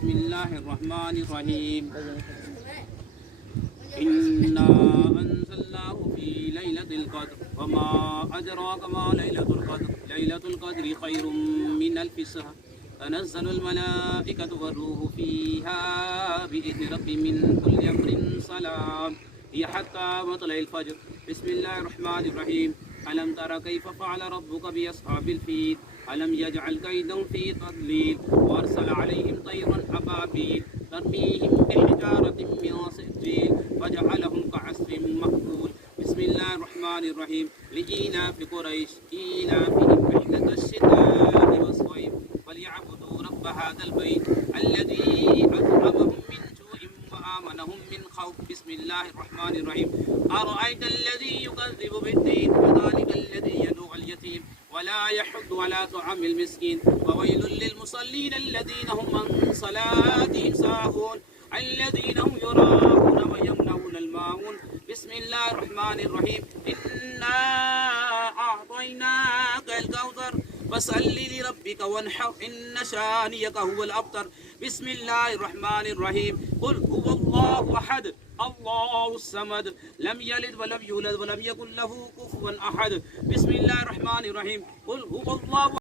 بسم الله الرحمن الرحيم إنا أنزلناه في ليلة القدر وما أدراك ما ليلة القدر ليلة القدر خير من ألف شهر تنزل الملائكة والروح فيها بإذن ربهم من كل أمر سلام هي حتى مطلع الفجر بسم الله الرحمن الرحيم ألم تر كيف فعل ربك بأصحاب الفيل ألم يجعل كيدهم في تضليل وأرسل عليهم طيرا أبابيل ترميهم بحجارة من سجيل فجعلهم كعصف مأكول بسم الله الرحمن الرحيم لإيلاف قريش إيلافهم رحلة الشتاء والصيف فليعبدوا رب هذا البيت الذي أطعمهم من جوع وآمنهم من خوف بسم الله الرحمن الرحيم أرأيت الذي يكذب بالدين فذلك الذي يدعو اليتيم ولا يحض على طعام المسكين فويل للمصلين الذين هم عن صلاتهم ساهون الذين هم يراءون ويمنعون الماعون بسم الله الرحمن الرحيم إنا أعطيناك الكوثر فصل لربك وانحر إن شانيك هو الأبتر بسم الله الرحمن الرحيم قل هو الله أحد الله الصمد لم يلد ولم يولد ولم يكن له كفوا أحد بسم الله الرحمن الرحيم قل هو الله